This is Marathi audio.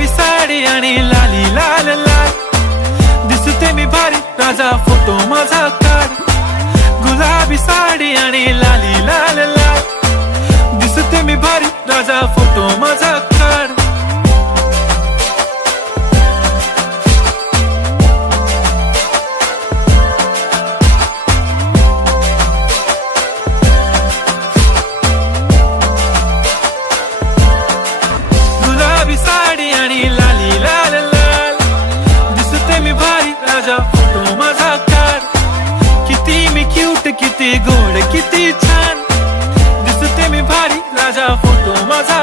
गुलाबी साडी आणि लाली लाल लाल, दिसते मी भारी राजा फोटो माझा काढ. गुलाबी साडी आणि लाली लाल लाल, दिसते मी भारी राजा फोटो माझा काढ. गुलाबी साडी आणि लाली लाल लाल, दिसते मी भारी राजा फोटो माझा काढ. किती मी क्यूट, किती गोड, किती छान, दिसते मी भारी राजा फोटो माझा.